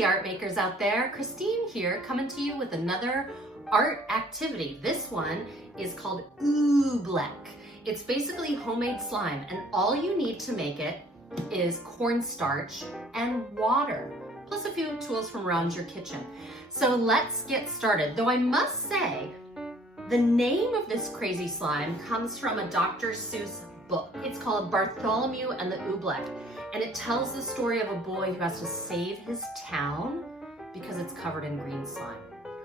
Howdy art makers out there, Christine here coming to you with another art activity. This one is called Oobleck. It's basically homemade slime and all you need to make it is cornstarch and water, plus a few tools from around your kitchen. So let's get started. Though I must say, the name of this crazy slime comes from a Dr. Seuss book. It's called Bartholomew and the Oobleck, and it tells the story of a boy who has to save his town because it's covered in green slime.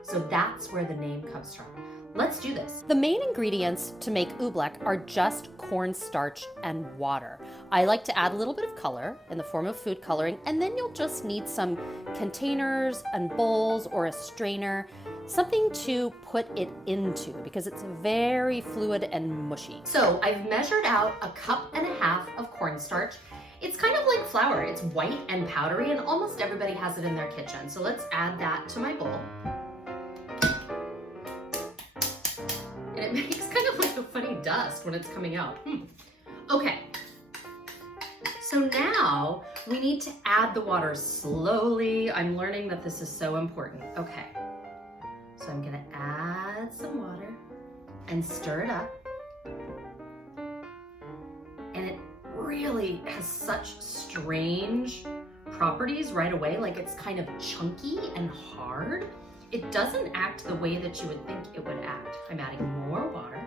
So that's where the name comes from. Let's do this. The main ingredients to make oobleck are just cornstarch and water. I like to add a little bit of color in the form of food coloring, and then you'll just need some containers and bowls or a strainer, something to put it into because it's very fluid and mushy. So I've measured out 1.5 cups of cornstarch. It's kind of like flour. It's white and powdery and almost everybody has it in their kitchen. So let's add that to my bowl. And it makes kind of like a funny dust when it's coming out. Okay. So now we need to add the water slowly. I'm learning that this is so important. Okay. So I'm gonna add some water and stir it up. And it really has such strange properties right away. Like it's kind of chunky and hard. It doesn't act the way that you would think it would act. I'm adding more water.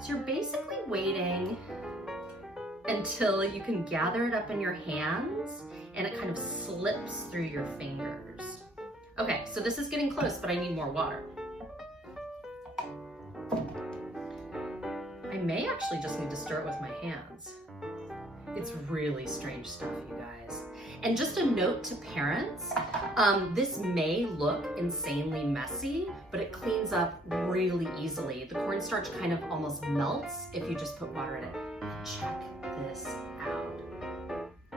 So you're basically waiting until you can gather it up in your hands and it kind of slips through your fingers. Okay, so this is getting close, but I need more water. I may actually just need to stir it with my hands. It's really strange stuff, you guys. And just a note to parents, this may look insanely messy, but it cleans up really easily. The cornstarch kind of almost melts if you just put water in it. And check this out.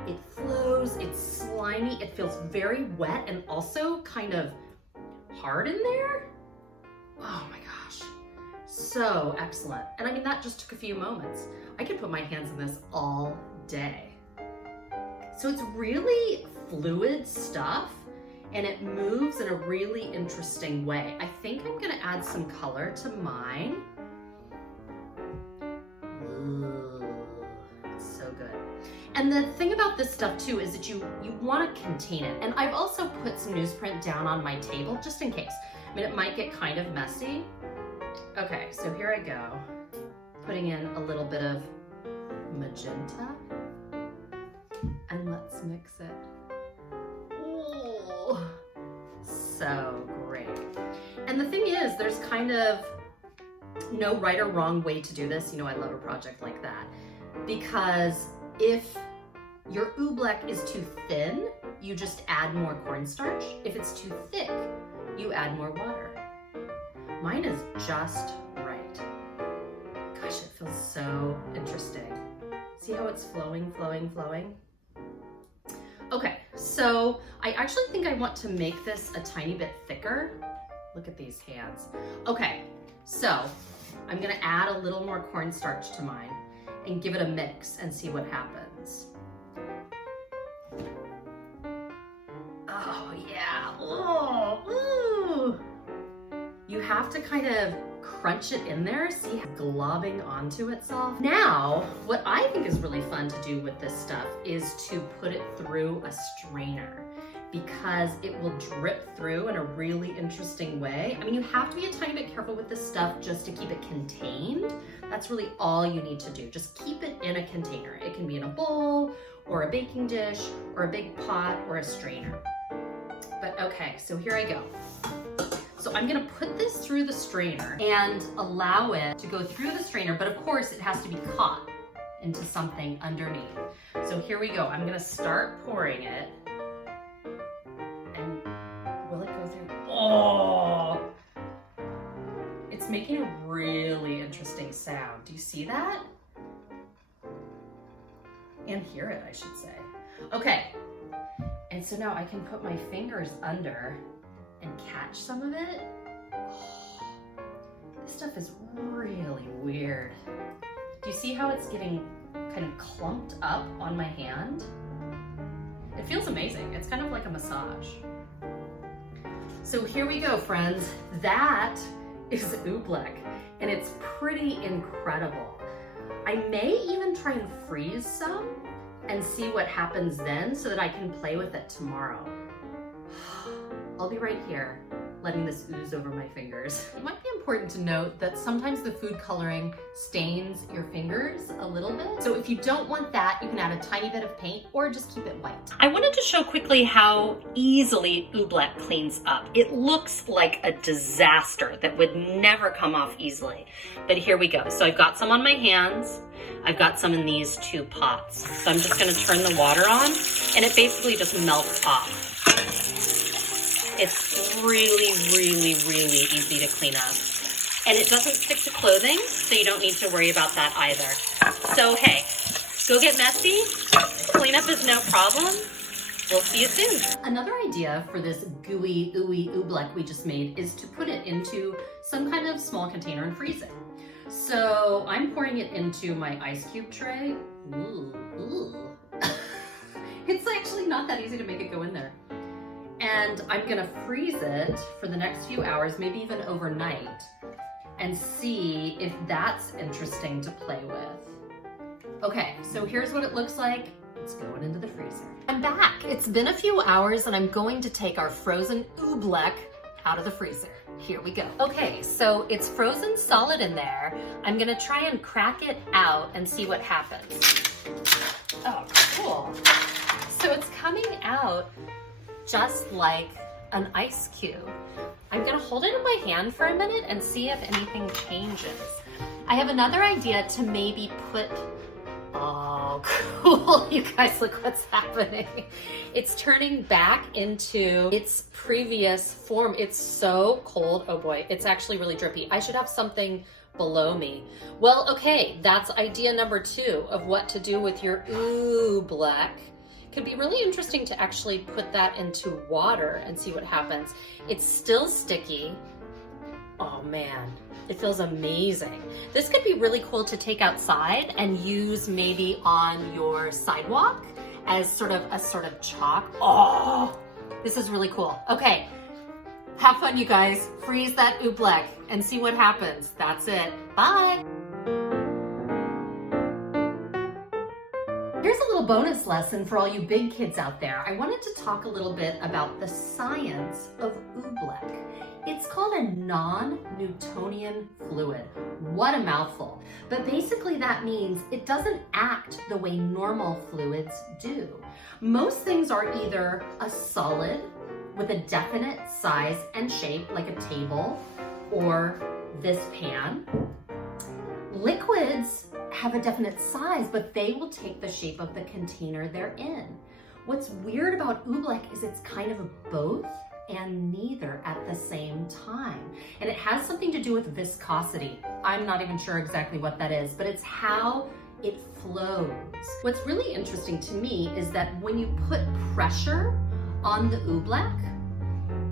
It flows, it's slimy, it feels very wet and also kind of hard in there. Oh my gosh, so excellent. And I mean, that just took a few moments. I could put my hands in this all day. So it's really fluid stuff and it moves in a really interesting way. I think I'm gonna add some color to mine. Ooh, it's so good. And the thing about this stuff too is that you wanna contain it. And I've also put some newsprint down on my table just in case. I mean, it might get kind of messy. Okay, so here I go. Putting in a little bit of magenta. And let's mix it. Ooh, so great. And the thing is, there's kind of no right or wrong way to do this. You know, I love a project like that. Because if your oobleck is too thin, you just add more cornstarch. If it's too thick, you add more water. Mine is just right. Gosh, it feels so interesting. See how it's flowing, flowing, flowing? Okay, so I actually think I want to make this a tiny bit thicker. Look at these hands. Okay, so I'm gonna add a little more cornstarch to mine and give it a mix and see what happens. Oh yeah, oh, ooh. You have to kind of crunch it in there, see how it's globbing onto itself. Now, what I think is really fun to do with this stuff is to put it through a strainer because it will drip through in a really interesting way. I mean, you have to be a tiny bit careful with this stuff just to keep it contained. That's really all you need to do. Just keep it in a container. It can be in a bowl or a baking dish or a big pot or a strainer. But okay, so here I go. So I'm gonna put this through the strainer and allow it to go through the strainer, but of course it has to be caught into something underneath. So here we go. I'm gonna start pouring it. And will it go through? Oh! It's making a really interesting sound. Do you see that? And hear it, I should say. Okay, and so now I can put my fingers under and catch some of it. Oh, this stuff is really weird. Do you see how it's getting kind of clumped up on my hand? It feels amazing. It's kind of like a massage. So here we go, friends. That is Oobleck, and it's pretty incredible. I may even try and freeze some and see what happens then so that I can play with it tomorrow. I'll be right here, letting this ooze over my fingers. It might be important to note that sometimes the food coloring stains your fingers a little bit. So if you don't want that, you can add a tiny bit of paint or just keep it white. I wanted to show quickly how easily Oobleck cleans up. It looks like a disaster that would never come off easily. But here we go. So I've got some on my hands. I've got some in these 2 pots. So I'm just gonna turn the water on and it basically just melts off. It's really, really, really easy to clean up. And it doesn't stick to clothing, so you don't need to worry about that either. So hey, go get messy. Cleanup is no problem. We'll see you soon. Another idea for this gooey, ooey Oobleck we just made is to put it into some kind of small container and freeze it. So I'm pouring it into my ice cube tray. Ooh. It's actually not that easy to make it go in there. And I'm gonna freeze it for the next few hours, maybe even overnight, and see if that's interesting to play with. Okay, so here's what it looks like. It's going into the freezer. I'm back. It's been a few hours and I'm going to take our frozen Oobleck out of the freezer. Here we go. Okay, so it's frozen solid in there. I'm gonna try and crack it out and see what happens. Oh, cool. So it's coming out just like an ice cube. I'm gonna hold it in my hand for a minute and see if anything changes. I have another idea to maybe put, oh cool, you guys look what's happening. It's turning back into its previous form. It's so cold, oh boy, it's actually really drippy. I should have something below me. Well, okay, that's idea number 2 of what to do with your Oobleck. Could be really interesting to actually put that into water and see what happens. It's still sticky. Oh man, it feels amazing. This could be really cool to take outside and use maybe on your sidewalk as sort of chalk. Oh, this is really cool. Okay, have fun you guys. Freeze that Oobleck and see what happens. That's it, bye. Here's a little bonus lesson for all you big kids out there. I wanted to talk a little bit about the science of Oobleck. It's called a non-Newtonian fluid. What a mouthful. But basically that means it doesn't act the way normal fluids do. Most things are either a solid with a definite size and shape, like a table or this pan. Liquids have a definite size, but they will take the shape of the container they're in. What's weird about Oobleck is it's kind of both and neither at the same time. And it has something to do with viscosity. I'm not even sure exactly what that is, but it's how it flows. What's really interesting to me is that when you put pressure on the Oobleck,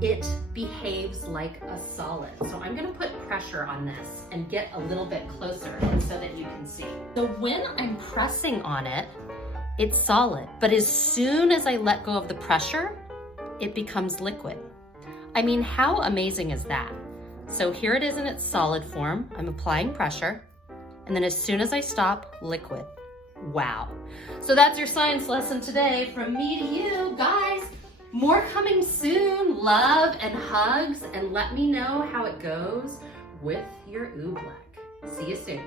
it behaves like a solid. So I'm gonna put pressure on this and get a little bit closer so that you can see. So when I'm pressing on it, it's solid. But as soon as I let go of the pressure, it becomes liquid. I mean, how amazing is that? So here it is in its solid form. I'm applying pressure. And then as soon as I stop, liquid. Wow. So that's your science lesson today from me to you, guys. More coming soon. Love and hugs, and let me know how it goes with your Oobleck. See you soon.